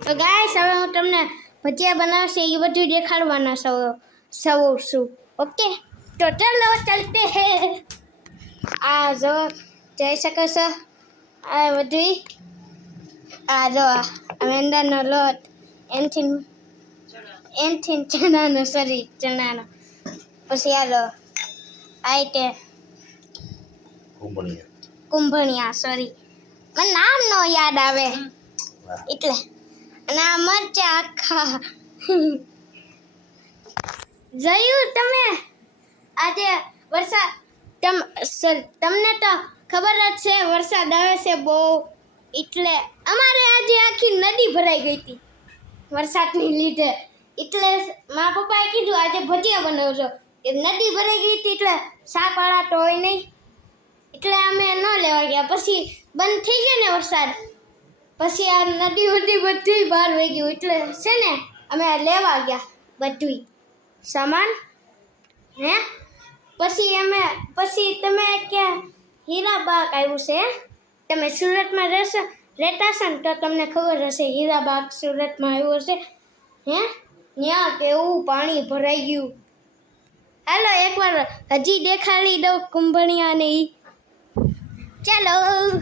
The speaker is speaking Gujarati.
તો ગાઈસ હવે હું તમને ભજીયા બનાવશે એ બધું દેખાડવાના છું ઓકે તો ચલો ચલતે હે આ જો જઈ શકો છો આ બધું આ જો મેંદાનો લોટ એનથી ચણાનો ચણાનો પછી આલો આઈટે કુંભણિયા સોરી મને નામ નો યાદ આવે એટલે અને આ મરચા આખા જોયું તમે આજે વરસાદ તમને તો ખબર જ છે વરસાદ આવે છે બહુ એટલે અમારે આજે આખી નદી ભરાઈ ગઈ હતી વરસાદની લીધે એટલે મારા પપ્પાએ કીધું આજે ભજીયા બનાવજો કે નદી ભરાઈ ગઈ હતી એટલે શાકવાળા તો હોય નહીં એટલે અમે ન લેવા ગયા પછી બંધ થઈ ગયો ને વરસાદ પછી આ નદી બધી બહાર વહી ગયું એટલે છે ને અમે લેવા ગયા બધું સામાન હે પછી તમે ક્યાં હીરાબાગ આવ્યું છે તમે સુરતમાં રહેતા છો ને તો તમને ખબર હશે હીરાબાગ સુરતમાં આવ્યું હશે હે ત્યાં કેવું પાણી ભરાઈ ગયું હાલો એકવાર હજી દેખાડી દઉં કુંભણિયાને ચાલો